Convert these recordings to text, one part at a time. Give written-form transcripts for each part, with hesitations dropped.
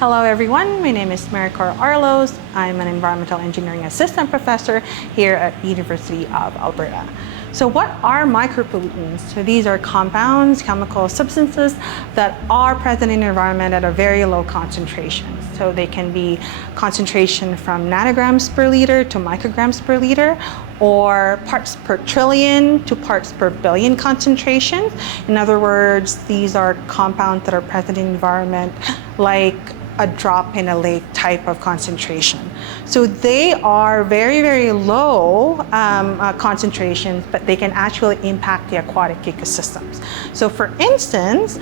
Hello everyone, my name is Maricor Arlos. I'm an environmental engineering assistant professor here at University of Alberta. So what are micropollutants? So these are compounds, chemical substances that are present in the environment at a very low concentration. So they can be concentration from nanograms per liter to micrograms per liter, or parts per trillion to parts per billion concentrations. In other words, these are compounds that are present in the environment like a drop in a lake type of concentration. So they are very, very low concentrations, but they can actually impact the aquatic ecosystems. So for instance,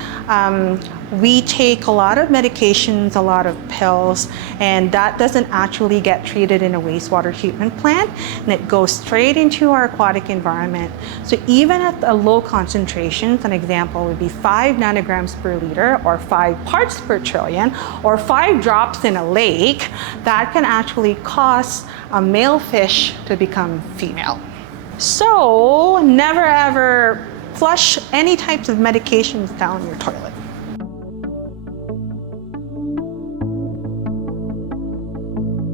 we take a lot of medications, a lot of pills, and that doesn't actually get treated in a wastewater treatment plant, and it goes straight into our aquatic environment. So even at a low concentrations, an example would be 5 nanograms per liter, or 5 parts per trillion, or 5 drops in a lake, that can actually cause a male fish to become female. So never ever flush any types of medications down your toilet.